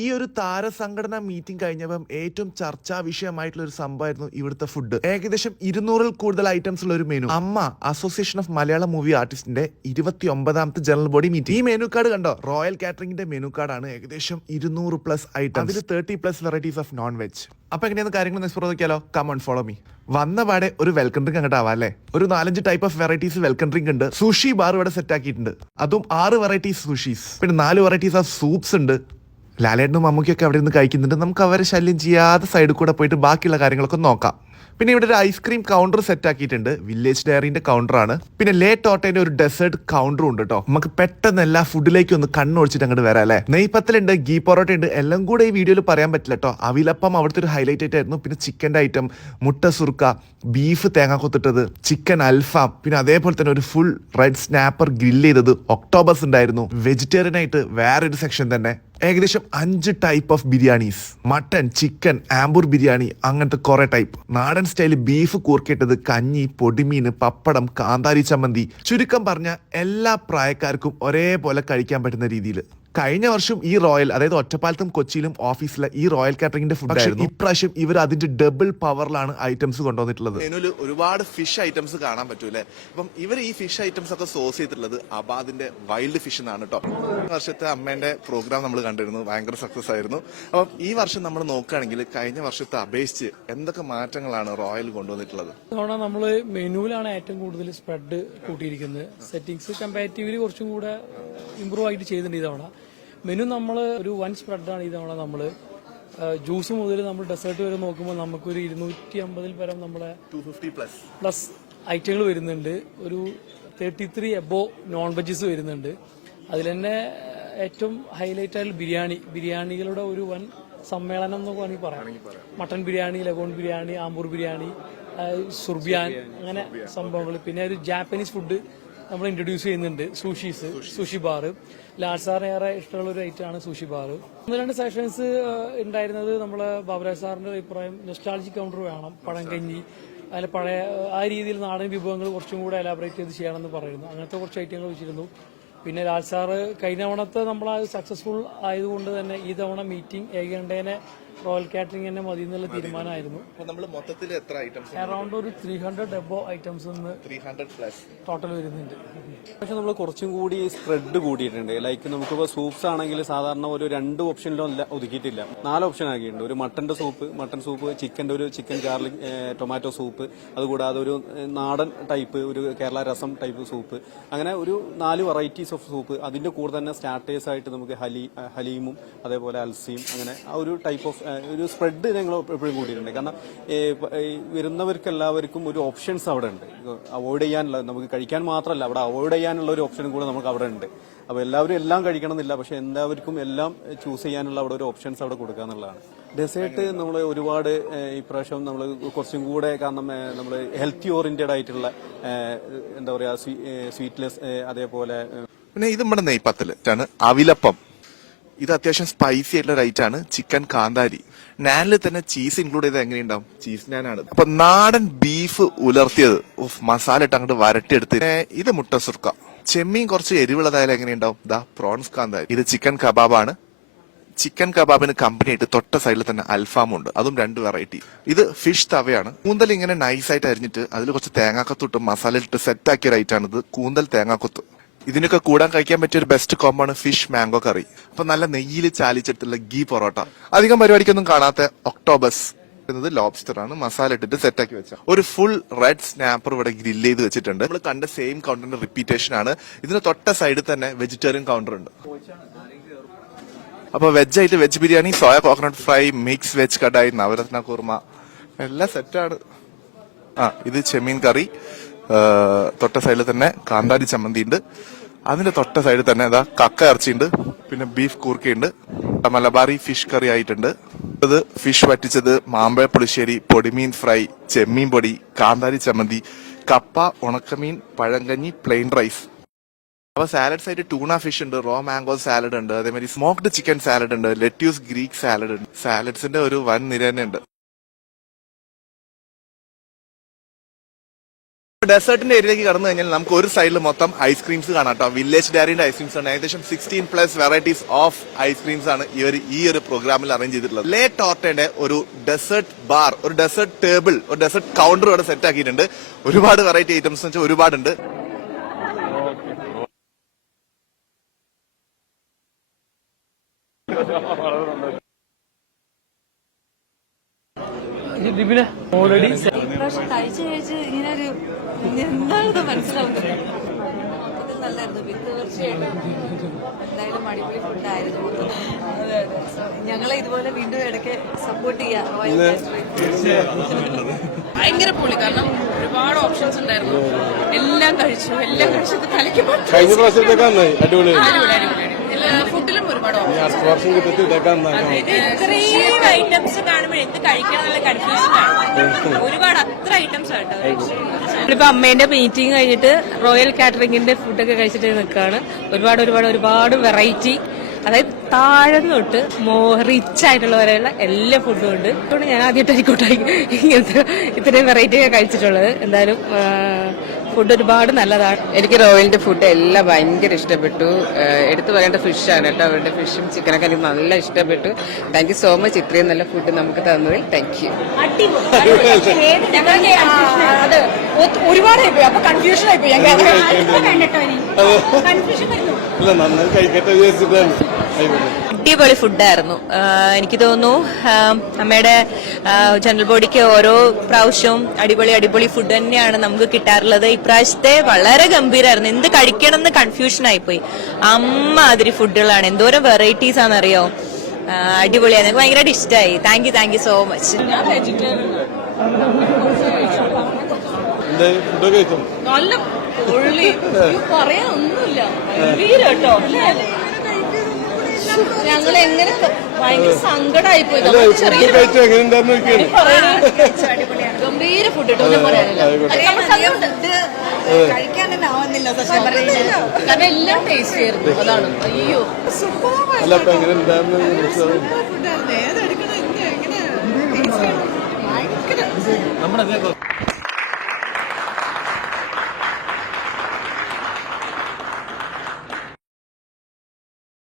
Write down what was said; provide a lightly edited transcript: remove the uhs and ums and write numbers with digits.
ഈ ഒരു താരസംഘടനാ മീറ്റിംഗ് കഴിഞ്ഞപ്പം ഏറ്റവും ചർച്ചാ വിഷയമായിട്ടുള്ള ഒരു സംഭവമായിരുന്നു ഇവിടുത്തെ ഫുഡ്. ഏകദേശം 200-ൽ കൂടുതൽ ഐറ്റംസ് ഉള്ള ഒരു മെനു. Amma association of Malayalam movie ആർട്ടിസ്റ്റിന്റെ 29ാമത്തെ ജനറൽ ബോഡി മീറ്റിംഗ്. ഈ മെനു കാർഡ് കണ്ടോ? റോയൽ കാറ്ററിംഗിന്റെ മെനു കാർഡാണ്. ഏകദേശം 200+ ഐറ്റംസ്, അതിൽ 30+ വെറൈറ്റീസ് ഓഫ് നോൺ വെജ്. അപ്പൊ എങ്ങനെയാണ് കാര്യങ്ങൾ എക്സ്പ്ലോർ നോക്കിയാലോ? Come on follow me. വന്ന പാടെ ഒരു വെൽക്കം ഡ്രിങ്ക് അങ്ങോട്ട് ആവാം അല്ലേ? ഒരു 4-5 type of varieties welcome drink ഉണ്ട്. സുഷി ബാർ ഇവിടെ സെറ്റ് ആക്കിയിട്ടുണ്ട്. അതും 6 വെറൈറ്റീസ് സുഷീസ്, പിന്നെ 4 വെറൈറ്റീസ് ഓഫ് സൂപ്സ് ഉണ്ട്. ലാലേട്ടനും മമ്മൂക്കിയൊക്കെ അവിടെ നിന്ന് കഴിക്കുന്നുണ്ട്. നമുക്ക് അവരെ ശല്യം ചെയ്യാതെ സൈഡിൽ കൂടെ പോയിട്ട് ബാക്കിയുള്ള കാര്യങ്ങളൊക്കെ നോക്കാം. പിന്നെ ഇവിടെ ഒരു ഐസ്ക്രീം കൗണ്ടർ സെറ്റ് ആക്കിയിട്ടുണ്ട്. വില്ലേജ് ഡയറിന്റെ കൗണ്ടറാണ്. പിന്നെ ലേ ടോട്ടേന്റെ ഒരു ഡെസേർട്ട് കൗണ്ടറും ഉണ്ട് കേട്ടോ. നമുക്ക് പെട്ടെന്ന് എല്ലാ ഫുഡിലേക്ക് ഒന്ന് കണ്ണൊഴിച്ചിട്ട് അങ്ങോട്ട് വരാം അല്ലേ? നെയ്പത്തലുണ്ട്, ഗീ പൊറോട്ട ഉണ്ട്. എല്ലാം കൂടെ ഈ വീഡിയോയിൽ പറയാൻ പറ്റില്ല കേട്ടോ. അവിലപ്പം അവിടുത്തെ ഒരു ഹൈലൈറ്റ് ആയിട്ടായിരുന്നു. പിന്നെ ചിക്കൻ്റെ ഐറ്റം, മുട്ട സുർക്ക, ബീഫ് തേങ്ങ കൊത്തിട്ടത്, ചിക്കൻ അൽഫാം, പിന്നെ അതേപോലെ തന്നെ ഒരു ഫുൾ റെഡ് സ്നാപ്പർ ഗ്രില്ല് ചെയ്തത്, ഒക്ടോബസ് ഉണ്ടായിരുന്നു. വെജിറ്റേറിയൻ ആയിട്ട് വേറൊരു സെക്ഷൻ തന്നെ. ഏകദേശം 5 type of biryanis, mutton, chicken, Ambur biryani, അങ്ങനത്തെ കുറെ ടൈപ്പ്. നാടൻ സ്റ്റൈൽ ബീഫ് കൂർക്കിട്ടത്, കഞ്ഞി, പൊടിമീൻ, പപ്പടം, കാന്താരി ചമ്മന്തി. ചുരുക്കം പറഞ്ഞ എല്ലാ പ്രായക്കാർക്കും ഒരേപോലെ കഴിക്കാൻ പറ്റുന്ന രീതിയിൽ. കഴിഞ്ഞ വർഷം ഈ റോയൽ, അതായത് ഒറ്റപ്പാലത്തും കൊച്ചിയിലും ഓഫീസിലെ ഈ റോയൽ കാറ്ററിംഗിന്റെ ഫുഡ് ആയിരുന്നു. ഇപ്രാവശ്യം ഇവർ അതിന്റെ ഡബിൾ പവറിലാണ് ഐറ്റംസ് കൊണ്ടുവന്നിട്ടുള്ളത്. മെനുവിൽ ഒരുപാട് ഫിഷ് ഐറ്റംസ് കാണാൻ പറ്റൂലേ? അപ്പം ഇവർ ഈ ഫിഷ് ഐറ്റംസ് ഒക്കെ സോഴ്സ് ചെയ്തിട്ടുള്ളത് അബാദിന്റെ വൈൽഡ് ഫിഷ് എന്നാണ് കേട്ടോ. വർഷത്തെ അമ്മേന്റെ പ്രോഗ്രാം നമ്മൾ കണ്ടിരുന്നു, ഭയങ്കര സക്സസ് ആയിരുന്നു. അപ്പം ഈ വർഷം നമ്മൾ നോക്കുകയാണെങ്കിൽ കഴിഞ്ഞ വർഷത്തെ അപേക്ഷിച്ച് എന്തൊക്കെ മാറ്റങ്ങളാണ് റോയൽ കൊണ്ടുവന്നിട്ടുള്ളത്? തവണ നമ്മൾ മെനുവിലാണ് ഏറ്റവും കൂടുതൽ സ്പ്രെഡ് കൂട്ടിയിരിക്കുന്നത്. സെറ്റിംഗ്സ് കമ്പാരിറ്റീവ്ലി കുറച്ചും കൂടെ ഇമ്പ്രൂവ് ആയിട്ട് ചെയ്തിട്ടുണ്ട് ഈ തവണ. മെനു നമ്മൾ ഒരു വൺ സ്പ്രെഡാണ് ഈ തവണ. നമ്മൾ ജ്യൂസ് മുതൽ നമ്മൾ ഡെസേർട്ട് വരെ നോക്കുമ്പോൾ നമുക്കൊരു 250-ൽ പരം നമ്മളെ 250+ ഐറ്റങ്ങൾ വരുന്നുണ്ട്. ഒരു 33 എബോ നോൺ വെജസ് വരുന്നുണ്ട്. അതിൽ തന്നെ ഏറ്റവും ഹൈലൈറ്റ് ആയ ബിരിയാണികളുടെ ഒരു വൻ സമ്മേളനം എന്നൊക്കെ വേണമെങ്കിൽ പറയാം. മട്ടൻ ബിരിയാണി, ലഗോൺ ബിരിയാണി, ആംബൂർ ബിരിയാണി, സുർബിയാൻ, അങ്ങനെ സംഭവങ്ങൾ. പിന്നെ ഒരു ജാപ്പനീസ് ഫുഡ് നമ്മൾ ഇൻട്രൊഡ്യൂസ് ചെയ്യുന്നുണ്ട്. Sushi bar. ലാൽ സാറിന് ഏറെ ഇഷ്ടമുള്ള ഒരു ഐറ്റമാണ് സുഷി ബാർ. 1-2 സെഷൻസ് ഉണ്ടായിരുന്നത് നമ്മളെ ബാബുരാജ് സാറിന്റെ അഭിപ്രായം നൊസ്റ്റാൾജിക് കൗണ്ടർ വേണം, പഴങ്കഞ്ഞി, അതിൽ പഴയ ആ രീതിയിൽ നാടൻ വിഭവങ്ങൾ കുറച്ചും കൂടെ എലാബറേറ്റ് ചെയ്ത് ചെയ്യണമെന്ന് പറയുന്നു. അങ്ങനത്തെ കുറച്ച് ഐറ്റങ്ങൾ വെച്ചിരുന്നു. പിന്നെ ലാൽ സാറ് കഴിഞ്ഞ തവണത്തെ നമ്മൾ സക്സസ്ഫുൾ ആയതുകൊണ്ട് തന്നെ ഈ തവണ മീറ്റിംഗ് ഏകണ്ടേനെ റോയൽ കാറ്ററിംഗ് തന്നെ മതി എന്നുള്ള തീരുമാനമായിരുന്നു. അറൌണ്ട് ഒരു 300 എബോ ഐറ്റംസ് 300+ ടോട്ടൽ വരുന്നുണ്ട്. പക്ഷെ നമ്മൾ കുറച്ചും കൂടി സ്പ്രെഡ് കൂടിയിട്ടുണ്ട്. ലൈക്ക് നമുക്കിപ്പോൾ സൂപ്സ് ആണെങ്കിൽ സാധാരണ ഒരു 2 ഓപ്ഷനിലും ഒതുക്കിയിട്ടില്ല, 4 ഓപ്ഷൻ ആക്കിയിട്ടുണ്ട്. ഒരു മട്ടൻ സൂപ്പ്, ചിക്കൻ്റെ ഒരു ചിക്കൻ ഗാർലിക് ടൊമാറ്റോ സൂപ്പ്, അതുകൂടാതെ ഒരു നാടൻ ടൈപ്പ് ഒരു കേരള രസം ടൈപ്പ് സൂപ്പ്, അങ്ങനെ ഒരു 4 വെറൈറ്റീസ് ഓഫ് സൂപ്പ്. അതിൻ്റെ കൂടെ തന്നെ സ്റ്റാർട്ടേഴ്സ് ആയിട്ട് നമുക്ക് ഹലീമും അതേപോലെ അൽസിയും, അങ്ങനെ ആ ഒരു ടൈപ്പ് ഓഫ് ഒരു സ്പ്രെഡ് ഞങ്ങൾ എപ്പോഴും കൂടിയിട്ടുണ്ട്. കാരണം വരുന്നവർക്ക് എല്ലാവർക്കും ഒരു ഓപ്ഷൻസ് അവിടെ ഉണ്ട്. അവോയ്ഡ് ചെയ്യാനുള്ള, നമുക്ക് കഴിക്കാൻ മാത്രമല്ല അവിടെ അവോയ്ഡ് ചെയ്യാനുള്ള ഒരു ഓപ്ഷനും കൂടെ നമുക്ക് അവിടെ ഉണ്ട്. അപ്പോൾ എല്ലാവരും എല്ലാം കഴിക്കണം എന്നില്ല, പക്ഷെ എല്ലാവർക്കും എല്ലാം ചൂസ് ചെയ്യാനുള്ള അവിടെ ഒരു ഓപ്ഷൻസ് അവിടെ കൊടുക്കുക എന്നുള്ളതാണ്. ഡെസേർട്ട് നമ്മൾ ഒരുപാട് ഇപ്രാവശ്യം നമ്മൾ കുറച്ചും കൂടെ, കാരണം നമ്മൾ ഹെൽത്തി ഓറിയന്റഡ് ആയിട്ടുള്ള എന്താ പറയുക സ്വീറ്റ്ലെസ്, അതേപോലെ പിന്നെ ഇത് നമ്മുടെ നെയ്പത്തലാണ് അവിലപ്പം. ഇത് അത്യാവശ്യം സ്പൈസി ആയിട്ടുള്ള റൈറ്റ് ആണ്. ചിക്കൻ കാന്താരി, നാനിൽ തന്നെ ചീസ് ഇൻക്ലൂഡ് ചെയ്ത് എങ്ങനെയുണ്ടാവും? ചീസ് നാനാണ്. അപ്പൊ നാടൻ ബീഫ് ഉലർത്തിയത്, മസാല ഇട്ട് അങ്ങോട്ട് വരട്ടിയെടുത്ത്. ഇത് മുട്ട സുർക്ക, ചെമ്മീൻ കുറച്ച് എരിവുള്ളതായാലും എങ്ങനെയുണ്ടാവും? പ്രോൺസ് കാന്താരി. ഇത് ചിക്കൻ കബാബാണ്. ചിക്കൻ കബാബിന് കമ്പനി ആയിട്ട് തൊട്ട സൈഡിൽ തന്നെ അൽഫാമുണ്ട്, അതും 2 വെറൈറ്റി. ഇത് ഫിഷ് തവയാണ്. കൂന്തൽ ഇങ്ങനെ നൈസായിട്ട് അരിഞ്ഞിട്ട് അതിൽ കുറച്ച് തേങ്ങാക്കൊത്തിട്ട് മസാല ഇട്ട് സെറ്റ് ആക്കിയ റൈറ്റാണ് ഇത്, കൂന്തൽ തേങ്ങാക്കൊത്ത്. ഇതിനൊക്കെ കൂടാൻ കഴിക്കാൻ പറ്റിയ ഒരു ബെസ്റ്റ് കോംബോ ആണ് ഫിഷ് മാംഗോ കറി. അപ്പൊ നല്ല നെയ്യിൽ ചാലിച്ചെടുത്തുള്ള ഗീ പൊറോട്ട. അധികം പരിപാടിക്കൊന്നും കാണാത്ത ഒക്ടോബസ് എന്നത് ലോബ്സ്റ്റർ ആണ്, മസാല ഇട്ടിട്ട് സെറ്റ് ആക്കി വെച്ച ഒരു ഫുൾ റെഡ് സ്നാപ്പർ ഇവിടെ ഗ്രില്ല് ചെയ്ത് വെച്ചിട്ടുണ്ട്. നമ്മൾ കണ്ട സെയിം കൗണ്ടറിന്റെ റിപ്പീറ്റേഷൻ ആണ്. ഇതിന് തൊട്ട സൈഡിൽ തന്നെ വെജിറ്റേറിയൻ കൗണ്ടർ ഉണ്ട്. അപ്പൊ വെജ് ആയിട്ട് veg biryani, soya coconut fry, mix veg kadai, navratna kurma, എല്ലാം സെറ്റാണ്. ഇത് ചെമ്മീൻ കറി. തൊട്ട സൈഡിൽ തന്നെ കാന്താരി ചമ്മന്തി ഉണ്ട്. അതിന്റെ തൊട്ട സൈഡിൽ തന്നെ കക്ക ഇറച്ചിയുണ്ട്. പിന്നെ ബീഫ് കൂർക്കയുണ്ട്. മലബാറി ഫിഷ് കറി ആയിട്ടുണ്ട്. ഇത് ഫിഷ് വറ്റിച്ചത്, മാമ്പഴ പുളിശ്ശേരി, പൊടിമീൻ ഫ്രൈ, ചെമ്മീൻ പൊടി, കാന്താരി ചമ്മന്തി, കപ്പ, ഉണക്കമീൻ, പഴങ്കഞ്ഞി, പ്ലെയിൻ റൈസ്. അപ്പൊ സാലഡ്സ് ആയിട്ട് ടൂണ ഫിഷ് ഉണ്ട്, റോ മാംഗോ സാലഡ് ഉണ്ട്, അതേമാതിരി സ്മോക്ഡ് ചിക്കൻ സാലഡ് ഉണ്ട്, ലെറ്റ്യൂസ് ഗ്രീക്ക് സാലഡ് ഉണ്ട്. സാലഡ്സിന്റെ ഒരു വൻ നിര തന്നെ ഉണ്ട്. ഡെസേർട്ടിന്റെ ഏരിയയിലേക്ക് കടന്നു കഴിഞ്ഞാൽ നമുക്ക് ഒരു സൈഡിൽ മൊത്തം ഐസ്ക്രീംസ് കാണാം കേട്ടോ. വില്ലേജ് ഡയറിന്റെ ഐസ്ക്രീംസ് ആണ്. ഏകദേശം 16+ വെറൈറ്റീസ് ഓഫ് ഐസ്ക്രീംസ് ആണ് ഇവർ ഈ ഒരു പ്രോഗ്രാമിൽ അറേഞ്ച് ചെയ്തിട്ടുള്ളത്. ലേ ടോർട്ടയുടെ ഒരു ഡെസേർട്ട് ബാർ, ഒരു ഡെസേർട്ട് ടേബിൾ, ഒരു ഡെസേർട്ട് കൗണ്ടർ ഇവിടെ സെറ്റ് ആക്കിയിട്ടുണ്ട്. ഒരുപാട് വെറൈറ്റി ഐറ്റംസ് വെച്ചാൽ ഒരുപാടുണ്ട്. ഓൾറെഡി കഴിച്ച് ഇങ്ങനെ ഒരു എന്താണെന്ന് മനസ്സിലാവുന്നത്. മൊത്തത്തിൽ നല്ലായിരുന്നു. തീർച്ചയായിട്ടും എന്തായാലും അടിപൊളി ഫുഡായിരുന്നു മൊത്തത്തിൽ. അതെ അതെ. ഞങ്ങളെ ഇതുപോലെ വീണ്ടും ഇടയ്ക്ക് സപ്പോർട്ട് ചെയ്യാം. ഭയങ്കര പൊളി. കാരണം ഒരുപാട് ഓപ്ഷൻസ് ഉണ്ടായിരുന്നു. എല്ലാം കഴിച്ചത് തലയ്ക്ക് കഴിഞ്ഞ പ്രാവശ്യത്തേക്ക് അടിപൊളി ഫുഡിലും ഒരുപാട് ഇത്രയും ഐറ്റംസ് കാണുമ്പോൾ എന്ത് കഴിക്കണം എന്നുള്ള കൺഫ്യൂഷൻ ആണ്. ഒരുപാട് അത്ര ഐറ്റംസ് ആട്ടോ. ഇപ്പൊ അമ്മേന്റെ മീറ്റിംഗ് കഴിഞ്ഞിട്ട് റോയൽ കാറ്ററിംഗിന്റെ ഫുഡൊക്കെ കഴിച്ചിട്ട് നിൽക്കുകയാണ്. ഒരുപാട് വെറൈറ്റി, അതായത് താഴെ തൊട്ട് റിച്ച് ആയിട്ടുള്ള വരെയുള്ള എല്ലാ ഫുഡും ഉണ്ട്. അതുകൊണ്ട് ഞാൻ ആദ്യമായിട്ടായിക്കോട്ടെ ഇങ്ങനത്തെ ഇത്രയും വെറൈറ്റി ഒക്കെ കഴിച്ചിട്ടുള്ളത്. എന്തായാലും ഫുഡ് ഒരുപാട് നല്ലതാണ്. എനിക്ക് റോയലിന്റെ ഫുഡ് എല്ലാം ഭയങ്കര ഇഷ്ടപ്പെട്ടു. എടുത്തു പറയേണ്ട ഫിഷാണ് കേട്ടോ. അവരുടെ ഫിഷും ചിക്കനൊക്കെ എനിക്ക് നല്ല ഇഷ്ടപ്പെട്ടു. താങ്ക് യു സോ മച്ച് ഇത്രയും നല്ല ഫുഡ് നമുക്ക് തന്നതിൽ. Thank you. ഒരുപാട് അപ്പൊ കൺഫ്യൂഷൻ ആയിപ്പോയി. നന്നായി കഴിക്കട്ടെ വിചാരിച്ചിട്ടാണ്. അടിപൊളി ഫുഡായിരുന്നു. എനിക്ക് തോന്നുന്നു അമ്മയുടെ ജനറൽ ബോഡിക്ക് ഓരോ പ്രാവശ്യവും അടിപൊളി ഫുഡ് തന്നെയാണ് നമുക്ക് കിട്ടാറുള്ളത്. ഇപ്രാവശ്യത്തെ വളരെ ഗംഭീരമായിരുന്നു. എന്ത് കഴിക്കണം എന്ന് കൺഫ്യൂഷൻ ആയിപ്പോയി. അമ്മാതിരി ഫുഡുകളാണ്. എന്തോരം വെറൈറ്റീസ് ആണെന്നറിയോ. അടിപൊളിയാണ്. എനിക്ക് ഭയങ്കരമായിട്ട് ഇഷ്ടമായി. Thank you so much. ഫുഡൊക്കെ കഴിച്ചോ? നല്ല പൊള്ളി. പറയാനൊന്നുമില്ല. കേട്ടോ ഞങ്ങൾ എങ്ങനെ ഭയങ്കര സങ്കടമായി പോയി. ഗംഭീര ഫുഡ് കേട്ടോ. ഒന്നും പറയാനില്ല. കഴിക്കാൻ തന്നെ ആവുന്നില്ല കാരണം എല്ലാം ടേസ്റ്റ് ആയിരുന്നു. അതാണ്. അയ്യോ അല്ല അപ്പൊ എങ്ങനെ ഉണ്ടായിരുന്നു? ഫുഡായിരുന്നു. ഏതെടുക്കണം എങ്ങനെ ഭയങ്കര